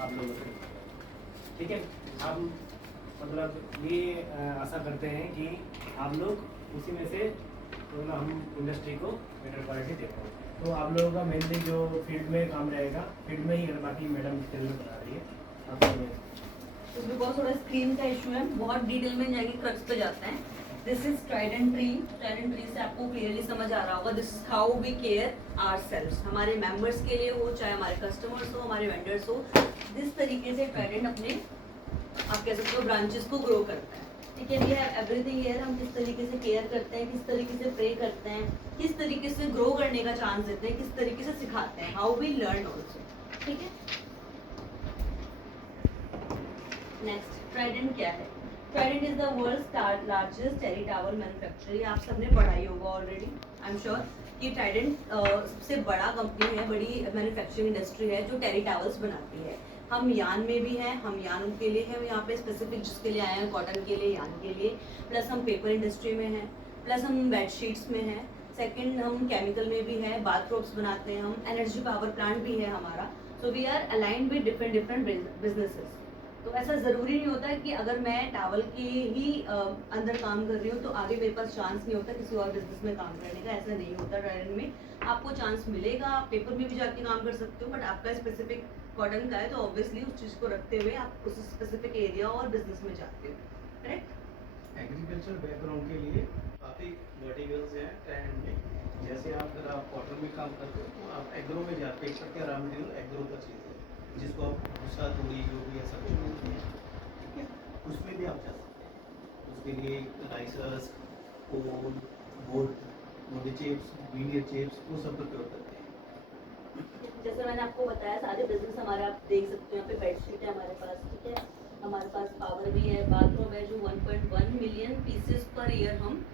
आप लोगों से, ठीक है। हम मतलब ये आशा करते हैं कि आप लोग उसी में से मतलब हम इंडस्ट्री को बेटर क्वालिटी दे पाएँ। तो आप लोगों का मेनली जो फील्ड में काम रहेगा, फील्ड में ही है, बाकी मैडम डिटेल में बता रही है आप। बिकॉज थोड़ा स्क्रीन का इशू है, बहुत डिटेल में जाएंगे, क्रक्स पे जाते हैं। This is Trident tree. Trident tree से आपको क्लियरली समझ आ रहा होगा, this is how we care ourselves, हमारे मेंबर्स के लिए हो, चाहे हमारे कस्टमर्स हो, हमारे वेंडर्स हो, जिस तरीके से ट्राइडेंट अपने आप कह सकते हो ब्रांचेस को ग्रो करता है। ठीक है, वी हैव एवरीथिंग हियर। हम किस तरीके से केयर करते हैं, किस तरीके से प्रे करते हैं, किस तरीके से ग्रो करने का चांस देते हैं, किस तरीके से सिखाते हैं, हाउ वी लर्न ऑल्सो। ठीक है, नेक्स्ट, ट्राइडेंट क्या है? Trident is the world's largest terry towel manufacturer. ये आप सबने पढ़ा ही होगा ऑलरेडी, आई एम श्योर कि ट्राइडेंट सबसे बड़ा कंपनी है, बड़ी मैन्युफैक्चरिंग इंडस्ट्री है जो टेरी टावर्स बनाती है। हम यान में भी हैं, हम यान के लिए हैं यहाँ पे स्पेसिफिक, जिसके लिए आए हैं कॉटन के लिए, यान के लिए, प्लस हम पेपर इंडस्ट्री में हैं, प्लस हम बेडशीट्स में हैं, सेकंड हम केमिकल में भी है, बाथरोब्स बनाते हैं, हम एनर्जी पावर प्लांट भी है हमारा। So we are aligned with different different businesses. तो ऐसा ज़रूरी नहीं होता कि अगर मैं टावल के ही अंदर काम कर रही हूँ तो आगे मेरे पास चांस नहीं होता किसी और बिजनेस में काम करने का, ऐसा नहीं होता। ट्राइडेंट में आपको चांस मिलेगा, आप पेपर में भी जाके काम कर सकते हो, बट आपका स्पेसिफिक कॉटन का है तो ऑब्वियसली उस चीज़ को रखते हुए आप उस स्पेसिफिक एरिया और बिजनेस में जाते हो, करेक्ट। एग्रीकल्चर बैकग्राउंड के लिए काफ़ी वर्टिकल्स हैं ट्राइडेंट में। जैसे अगर आप कॉटन में काम करते हो तो आप एग्रो में जाते हैं, क्या रॉ मटेरियल एग्रो का चीज़ है, जिसको आप भूसा तोड़ी जो भी ऐसा कुछ बोलते हैं, ठीक है, उसमें भी आप जा सकते हैं। उसके लिए राइसर्स, कोल, बोर्ड, मोदी चिप्स, वीनियर चिप्स, वो सब प्रिपेयर करते हैं। जैसे मैंने आपको बताया सारे बिजनेस हमारे आप देख सकते हो, यहाँ पे बेडशीट है हमारे पास, ठीक है, हमारे पास पावर भी है, बाथरूम है जो 1.1 मिलियन पीसेस पर ईयर हम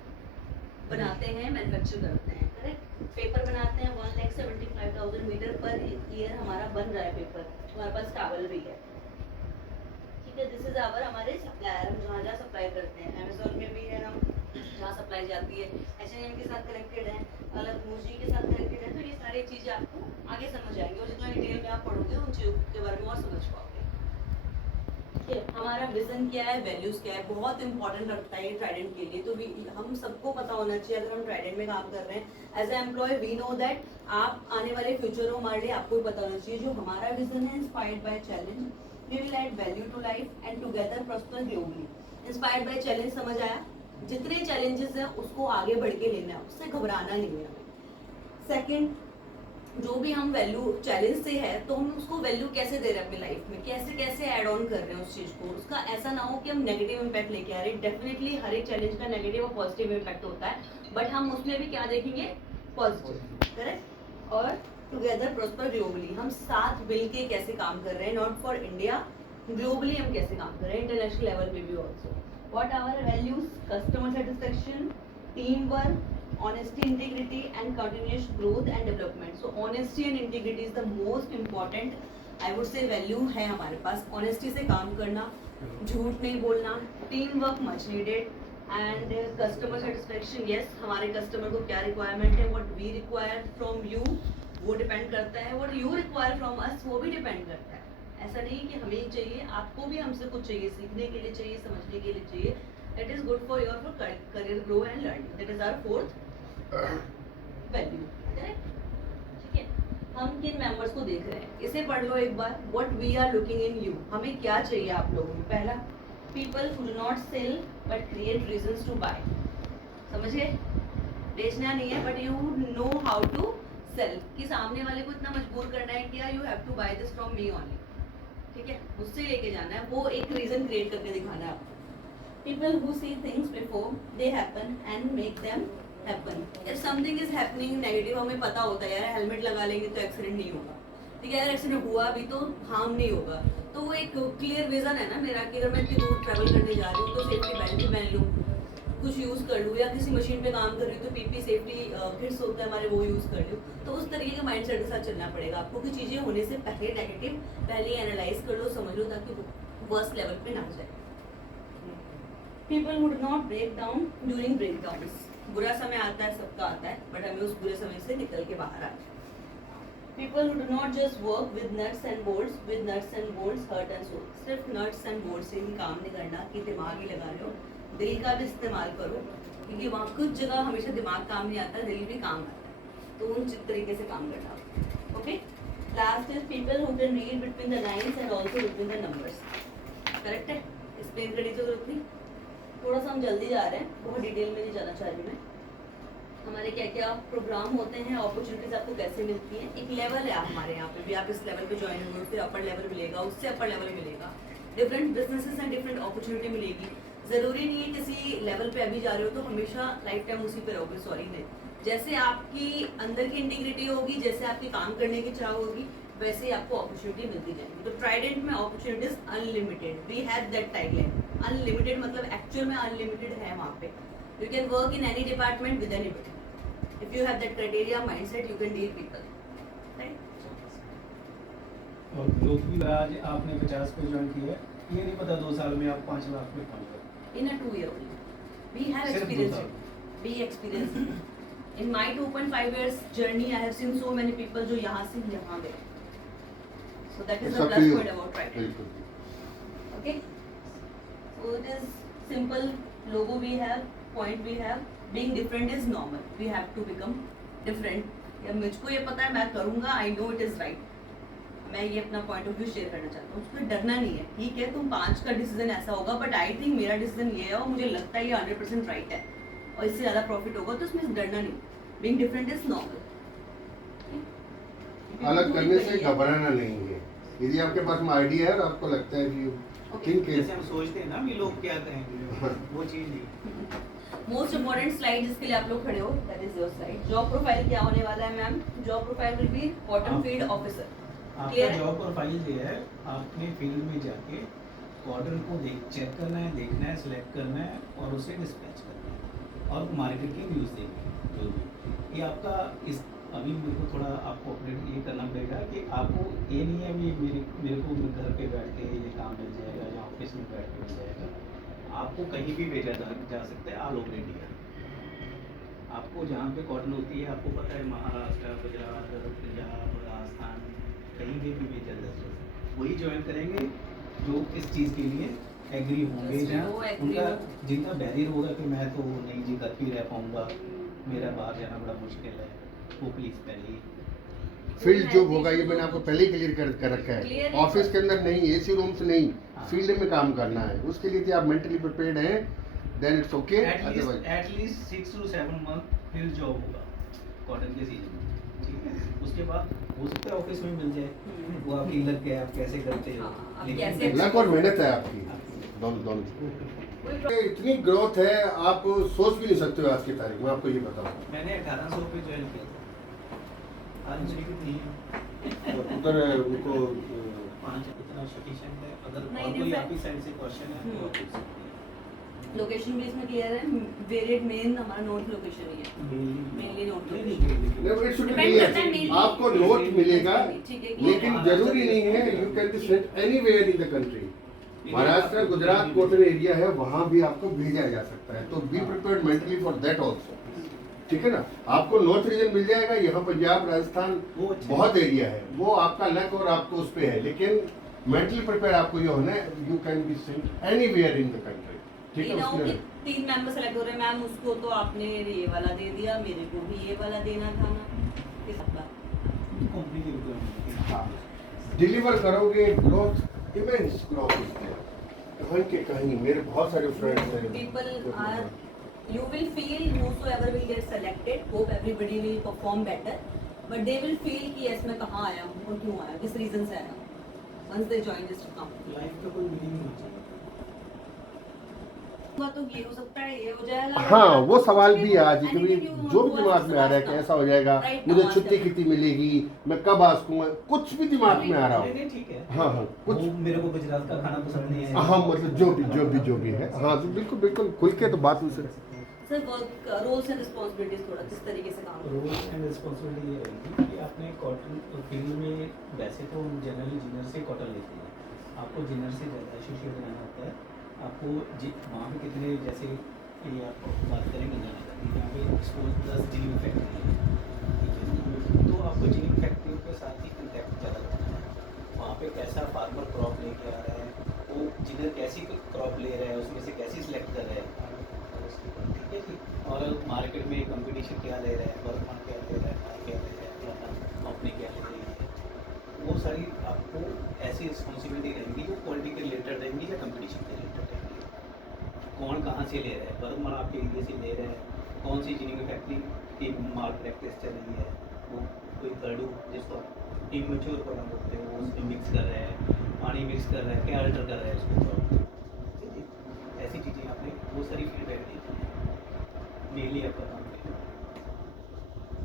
बनाते हैं, मैन्युफैक्चर करते हैं, करेक्ट। पेपर बनाते हैं 1,75,000 मीटर पर ईयर हमारा बन रहा है पेपर। हमारे पास टावल भी है, ठीक है। दिस इज आवर हमारे सप्लायर, हम जहाँ जहाँ सप्लाई करते हैं, अमेजोन में भी है हम जहाँ सप्लाई जाती है, H&M के साथ कनेक्टेड है, अलग मूजी के साथ कनेक्टेड है। तो ये सारी चीज़ें आपको आगे समझ आएंगी और जितना डिटेल में आप पढ़ोगे उन चीज़ों के बारे में और समझ पाओगे। ठीक है, हमारा विजन क्या है, वैल्यूज क्या है, बहुत इंपॉर्टेंट रखता है ये ट्राइडेंट के लिए। तो हम सबको पता होना चाहिए अगर हम ट्राइडेंट में काम कर रहे हैं as a employ, we know that आप आने वाले फ्यूचर हो हमारे लिए, आपको भी पता होना चाहिए जो हमारा विजन है, inspired by challenge, we will add value to life and together prosper globally. Inspired by challenge समझ आया, जितने चैलेंजेस हैं उसको आगे बढ़ के लेना है, उससे घबराना नहीं है हमें। सेकेंड, जो भी हम वैल्यू चैलेंज से है तो हम उसको वैल्यू कैसे दे रहे हैं अपनी लाइफ में, कैसे कैसे ऐड ऑन कर रहे हैं उस चीज़ को, उसका ऐसा ना हो कि हम नेगेटिव इम्पैक्ट लेके आ रहे हैं। डेफिनेटली हर एक चैलेंज का नेगेटिव और पॉजिटिव इम्पैक्ट होता है, बट हम उसमें भी क्या देखेंगे, पॉजिटिव, करेक्ट। और टुगेदर प्रॉस्पर ग्लोबली, हम साथ मिल के कैसे काम कर रहे हैं, नॉट फॉर इंडिया, ग्लोबली हम कैसे काम कर रहे हैं, इंटरनेशनल लेवल पे भी also. What our values, customer satisfaction, team work, honesty, integrity and continuous growth and development. So honesty and integrity is the most important, I would say, value है हमारे पास। honesty से काम करना, झूठ नहीं बोलना, team work much needed, and customer satisfaction, yes, हमारे customer को क्या रिक्वायरमेंट है, what we require from you वो डिपेंड करता है, what you require from us वो भी डिपेंड करता है। ऐसा नहीं कि हमें ही चाहिए, आपको भी हमसे कुछ चाहिए, सीखने के लिए चाहिए, समझने के लिए चाहिए। That is good for your career grow and learning. That is our fourth value, correct? ठीक है, हम किन मेंबर्स को देख रहे हैं, इसे पढ़ लो एक बार। What we are looking in you, हमें क्या चाहिए आप लोगों में। पहला, people who do not sell but create reasons to buy। समझ गए, बेचना नहीं है but you know how to sell, कि सामने वाले को इतना मजबूर करना है कि यार you have to buy this from me only, ठीक है, मुझसे लेके जाना है, वो एक रीजन क्रिएट करके दिखाना है आपको। People who see things before they happen and make them happen. If something is happening negative, हमें पता होता है यार हेलमेट लगा लेंगे तो एक्सीडेंट नहीं होगा, ठीक है, अगर एक्सीडेंट हुआ भी तो हार्म नहीं होगा। तो वो एक क्लियर विजन है ना मेरा कि अगर मैं इतनी दूर ट्रैवल करने जा रही हूँ तो सेफ्टी बेल्ट भी पहन लूँ, कुछ यूज़ कर लूँ, या किसी मशीन पे काम कर रही हूँ तो पीपी सेफ्टी किट्स होता है हमारे, वो यूज़ कर लूँ। तो उस तरीके के माइंड सेट के साथ चलना पड़ेगा आपको कि चीज़ें होने से पहले नेगेटिव पहले एनालाइज कर लो, समझ लो, ताकि वर्स्ट लेवल पे ना जाए। People who do not break down during breakdowns, बुरा समय आता है, सबका आता है, बट हमें उस बुरे समय से निकल के बाहर आना है। People who do not just work with nuts and bolts, heart and soul. सिर्फ nuts and bolts से ही काम नहीं करना कि दिमाग ही लगा रहे हो, दिल का भी इस्तेमाल करो, क्योंकि वहाँ कुछ जगह हमेशा दिमाग काम नहीं आता, दिल भी काम आता है, तो उन तरीके से काम करना. Okay? Last is people who can read between the lines and also between the numbers. Correct है? Explain करने की जरूरत नहीं. थोड़ा सा हम जल्दी जा रहे हैं, बहुत डिटेल में नहीं जाना चाह रही मैं. हमारे क्या क्या प्रोग्राम होते हैं, अपॉर्चुनिटीज आपको कैसे मिलती हैं. एक लेवल है हमारे यहाँ पे भी, आप इस लेवल पे ज्वाइन होंगे, फिर अपर लेवल मिलेगा, उससे अपर लेवल मिलेगा, डिफरेंट बिजनेसेस हैं, डिफरेंट अपॉर्चुनिटी मिलेगी. ज़रूरी नहीं है किसी लेवल पे अभी जा रहे हो तो हमेशा लाइफ टाइम उसी पे रहोगे. सॉरी नहीं, जैसे आपकी अंदर की इंटीग्रिटी होगी, जैसे आपकी काम करने की चाह होगी, वैसे ही आपको अपॉर्चुनिटी मिलती जाएगी. तो ट्राइडेंट में opportunities unlimited, we have that tagline. Unlimited मतलब एक्चुअल में अनलिमिटेड है वहाँ पे. You can work in any department with anybody. If you have that criteria mindset, you can deal people. Right? और लोग भी आज आपने 50 पे ज्वाइन किया है, ये नहीं पता 2 साल में आप 5 लाख पे पहुंच गए. In a 2 year only. We have सिर्फ 2 experienced साल. it. We experienced it. In my 2.5 years journey, I have seen so many people जो यहाँ से यहाँ गए. So that is the plus point about Trident. Okay? So it is simple. Logo we have, point we have. Being different is normal. We have to become different. या मुझको ये पता है मैं करूँगा, I know it is right. मैं ये अपना पॉइंट ऑफ व्यू शेयर करना चाहता हूँ. उसमें डरना नहीं है. ठीक है, तुम 5 का डिसीजन ऐसा होगा, बट आई थिंक मेरा डिसीजन ये है और मुझे लगता है ये 100% राइट है और इससे ज़्यादा प्रॉफिट होगा, तो इसमें डरना नहीं. Being different is normal. अलग करने से घबराना नहीं है. यदि आपके पास में आइडिया है और आपको लगता है कि थिंक जैसे हम सोचते हैं ना कि लोग क्या कहेंगे, वो चीज़ नहीं. मोस्ट इम्पोर्टेंट स्लाइड जिसके लिए आप लोग खड़े हो, that is your slide. Job profile क्या होने वाला है ma'am? Job profile will be bottom field officer. आपका जॉब प्रोफाइल ये है, आपने फील्ड में जाके ऑर्डर को चेक करना है, देखना है, सिलेक्ट करना है और उसे डिस्पैच करना है और मार्केट की न्यूज़ देखनी है. ये आपका इस अभी मेरे को थोड़ा आपको अपडेट ये करना पड़ेगा कि आपको ये नहीं है कि मेरे को घर पे बैठ के ये काम मिल जाएगा या ऑफिस में बैठ के मिल जाएगा. आपको कहीं भी भेजा जा सकता है ऑल ओवर इंडिया. आपको जहाँ पे कॉटन होती है, आपको पता है महाराष्ट्र, गुजरात, पंजाब, राजस्थान, कहीं भी भेजा जा सकता है. वही ज्वाइन करेंगे जो इस चीज़ के लिए एग्री होंगे, जहाँ उनका जिनका बैरियर होगा कि मैं तो नहीं जी घर पे रह पाऊँगा, मेरा बाहर जाना बड़ा मुश्किल है, वो प्लीज़ पहले फील्ड जॉब होगा. ये मैंने आपको पहले ही क्लियर कर रखा है. ऑफिस के अंदर नहीं, एसी रूम से नहीं, फील्ड में काम करना है. उसके लिए यदि आप मेंटली प्रिपेयर्ड हैं, then it's okay. At least 6 to 7 month field job होगा कॉटन के सीजन में. ठीक है, उसके बाद हो सकता है ऑफिस में मिल जाए, वो आपकी लग गया, आप कैसे करते हो, लेकिन लक और मेहनत है आपकी, दोनों. इतनी ग्रोथ है, आप सोच भी नहीं सकते हो आज की तारीख में. आपको ये बताऊं, मैंने 1800 पे ज्वाइन किया था. आज मुझे कितनी है उधर उनको 5 इतना सफिशिएंट है. अगर नहीं, और कोई नहीं, आपकी साइड से क्वेश्चन है तो आप पूछ सकते हैं. लोकेशन भी इसमें क्लियर है. वेरिएड मेन हमारा नोट लोकेशन ही है, मेनली नोट नहीं, लोकेशन. नहीं, इट शुड बी Depend करता है क्लियर. mainly. आपको नोट मिलेगा, ठीक है, लेकिन जरूरी नहीं है. You can be sent anywhere in the country. Maharashtra, Gujarat, cotton area है, वहाँ भी आपको भेजा जा सकता है. तो be prepared mentally for that also. ठीक है ना. आपको नॉर्थ रीजन मिल जाएगा, यहाँ पंजाब, राजस्थान बहुत एरिया है, वो आपका लक और आपको उस पे है. लेकिन मेंटली प्रिपेयर आपको ये होना है. You can be sent anywhere in the country. ठीक है. उसके लिए 3 मेंबर सेलेक्ट हो रहे हैं मैम. उसको तो आपने ये वाला दे दिया, मेरे को भी ये वाला देना था ना. इस बात कंपनी के ऊपर डिलीवर करोगे. ग्रोथ, इमेंस ग्रोथ इसमें कहीं के कहीं. मेरे बहुत सारे फ्रेंड्स हैं. people are, you will feel whosoever will get selected, hope everybody will perform better, but they will feel कि yes मैं कहाँ आया हूँ और क्यों आया, किस रीजन से आया हूँ, once they join this company. Life का कोई मीनिंग नहीं चाहिए. हुआ तो ये हो सकता है, ये हो जाएगा. हाँ, वो सवाल भी आज Anything कभी you want जो भी to दिमाग ask में आ रहा है कि now. ऐसा हो जाएगा, Right मुझे now, छुट्टी answer. कितनी मिलेगी, मैं कब आ सकूंगा, कुछ भी दिमाग में आ रहा नहीं, हो. नहीं, ठीक है. हाँ, हाँ, कुछ वो मेरे को गुजरात का खाना पसंद नहीं है. हाँ, मतलब जो भी है. हाँ, तो बिल्कुल खुल के तो बात उनसे. Sir work roles and responsibilities थोड़ा किस तरीके से काम करें. रोल एंड रिस्पॉन्सिबिलिटी ये रहेगी कि आपने कॉटन फील्ड में वैसे तो जनरली जिनर से कॉटन लेते हैं. आपको जिनर से ज़्यादा एसोसिएट रहना होता है. आपको वहाँ पे कितने, जैसे ये आप बात करें गंगानगर, यहाँ पे सपोज 10 जिनिंग फैक्ट्री है, ठीक है, तो आपको जिनिंग फैक्ट्रियों के साथ ही कंटेक्ट ज़्यादा करना है। वहाँ पे कैसा फार्मर क्रॉप लेके आ रहा है, वो जिधर कैसी क्रॉप ले रहा है उसमें से कैसी सिलेक्ट कर रहा है, ठीक है जी। और मार्केट में कंपटीशन क्या ले रहा है, वर्कमैन क्या ले रहा है, माल क्या ले रहा है, कंपनी क्या ले रही है, वो सारी आपको ऐसी रिस्पॉन्सिबिलिटी रहेंगी जो क्वालिटी के रिलेटेड रहेंगी या कंपटीशन के रिलेटेड रहेंगी। कौन कहाँ से ले रहा है, वर्कमैन आपके एरिया से ले रहा है, कौन सी जिनिंग फैक्ट्री की माल प्रैक्टिस चल रही है, वो कोई गड़ू जिसको इमेच्योर पड़ा बोलते हैं वो उसमें मिक्स कर रहा है, पानी मिक्स कर रहा है, क्या अल्टर कर रहा है उसको, ठीक है। ऐसी चीज़ें आपने वो सारी फीडबैक देखी है, मेनली आपका काम है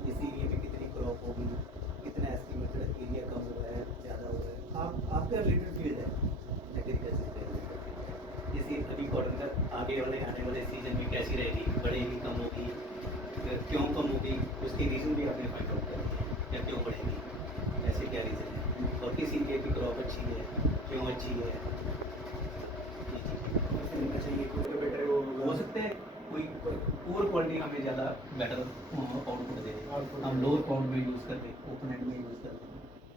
इस एरिया में कितनी क्रॉप होगी, कितना एस्टिमेटेड एरिया कम हो रहा है, ज़्यादा हो रहा है, आपका रिलेटेड फील्ड है एग्रीकल्चर से। जैसे अभी कॉटन का आने वाले सीजन में कैसी रहेगी, बढ़ेगी कम होगी, फिर क्यों कम होगी, उसके रीज़न भी आपने फाइंड आउट कर दिए या क्यों बढ़ेगी, ऐसे क्या रीज़न है, और किस एरिया की क्रॉप अच्छी है, क्यों अच्छी है, बेटर हो सकता है कोई पुअर क्वालिटी हमें ज़्यादा बेटर आउटपुट दे दे, हम लोअर काउंट में यूज़ कर दें, ओपन एंड में यूज़ कर दें,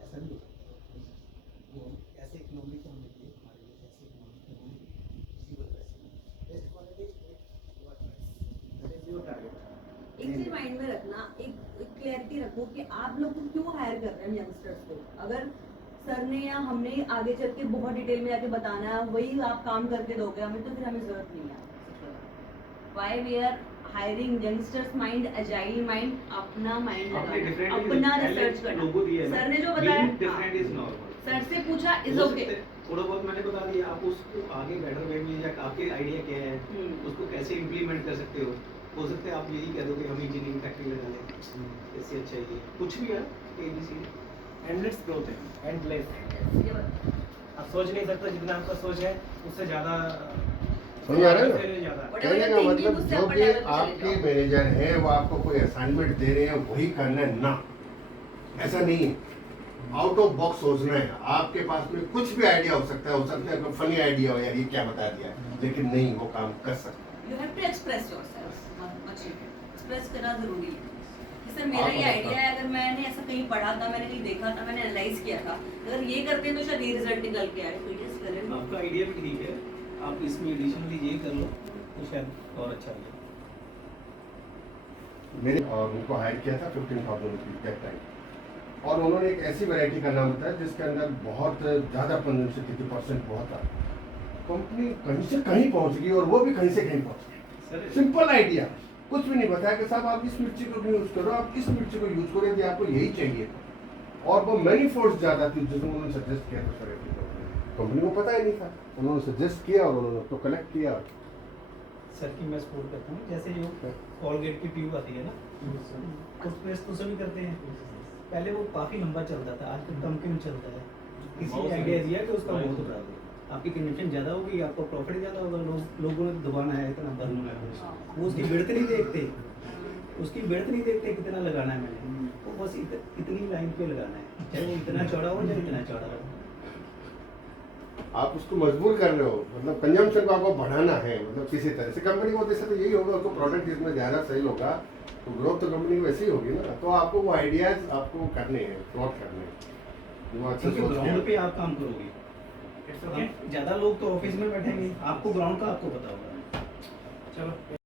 ऐसा नहीं होता। वो ऐसे इकोनॉमी को हमें दिए, हमारे लिए ऐसे इकोनॉमी को हमें किसी को एक चीज माइंड में रखना, एक क्लैरिटी रखो कि आप लोग को क्यों हायर कर रहे हैं यंगस्टर्स को। अगर सर ने या हमने आगे चल के बहुत डिटेल में आके बताना है, वही आप काम करके दोगे हमें, तो फिर हमें जरूरत नहीं है। Why we are hiring youngsters mind, agile mind, अपना माइंड लगाना, अपना रिसर्च करना। सर ने जो बताया, डिफरेंट इज नॉर्मल, सर से पूछा इज ओके, थोड़ा बहुत मैंने बता दिया, आप उसको आगे बेटर वे में या आपके आइडिया क्या है, उसको कैसे इम्प्लीमेंट कर सकते हो सकता है आप यही कह दो कि हम इंजीनियरिंग फैक्ट्री लगा लें, इससे अच्छा ये कुछ भी है, ABC एंडलेस ग्रोथ है, एंडलेस। आप सोच नहीं सकते, जितना आपका सोच है उससे ज़्यादा समझ आ रहा है ना? ज़्यादा। कहने का मतलब जो भी आपके मैनेजर हैं वो आपको कोई असाइनमेंट दे रहे हैं वही करना है ना, ऐसा नहीं है। आउट ऑफ बॉक्स सोचना है। आपके पास में कुछ भी आइडिया हो सकता है कोई फनी आइडिया हो, यार ये क्या बता दिया, लेकिन नहीं, वो काम कर सकता है। You have to express yourself, express करना जरूरी है कि सर मेरा ये आइडिया है, अगर मैंने ऐसा कहीं पढ़ा था, मैंने कहीं देखा था, मैंने एनालाइज किया था, अगर ये करते हैं तो शायद ये रिजल्ट निकल के आए, तो यस करें। आपका आइडिया भी ठीक है, आप इसमें एडिशनली ये कर लो तो शायद और अच्छा लगे। मेरे और उनको हायर किया था 15,000 रुपीज दैट टाइम, और उन्होंने एक ऐसी वैरायटी का नाम बताया जिसके अंदर बहुत ज़्यादा 15% बहुत था। कंपनी कहीं से कहीं पहुंच गई और वो भी कहीं से कहीं पहुंच गई। सिंपल आइडिया, कुछ भी नहीं बताया कि साहब आप इस मिर्ची को यूज़ करो, आप इस मिर्ची को यूज़ करो यदि आपको यही चाहिए, और वो मैनी फोर्स ज़्यादा थी जिसमें उन्होंने सजेस्ट किया था। कंपनी को पता ही नहीं था, उन्होंने सजेस्ट किया और उन्होंने उसको कलेक्ट किया। सर की मैं सपोर्ट करता हूँ, जैसे जो कॉलगेट की ट्यूब आती है ना, टूथपेस्ट तो सभी करते हैं, पहले वो काफ़ी लंबा चलता था, आजकल कम क्यों चलता है, किसी ने आइडिया दिया कि उसका बहुत उठा दो, आपकी कंजम्पशन ज़्यादा होगी, आपको प्रॉफिट ज़्यादा होगा, लोगों ने दबाना है इतना भरना है, वो उसकी बिड़त नहीं देखते, कितना लगाना है मैंने, वो बस इतनी लाइन पे लगाना है, चाहे वो इतना चौड़ा हो चाहे इतना चौड़ा हो। आप उसको मजबूर कर रहे हो, मतलब कंजम्पशन को आपको बढ़ाना है, मतलब किसी तरह से कंपनी को जैसे तो यही होगा, उसको प्रोडक्ट जितना ज़्यादा सेल होगा तो ग्रोथ तो कंपनी की वैसी ही होगी ना। तो आपको वो आइडियाज आपको करने हैं, प्लॉट करने हैं, जो अच्छा सोच ग्राउंड पे आप काम करोगे, ज़्यादा लोग तो ऑफिस में बैठेंगे, आपको ग्राउंड का आपको पता होगा। चलो।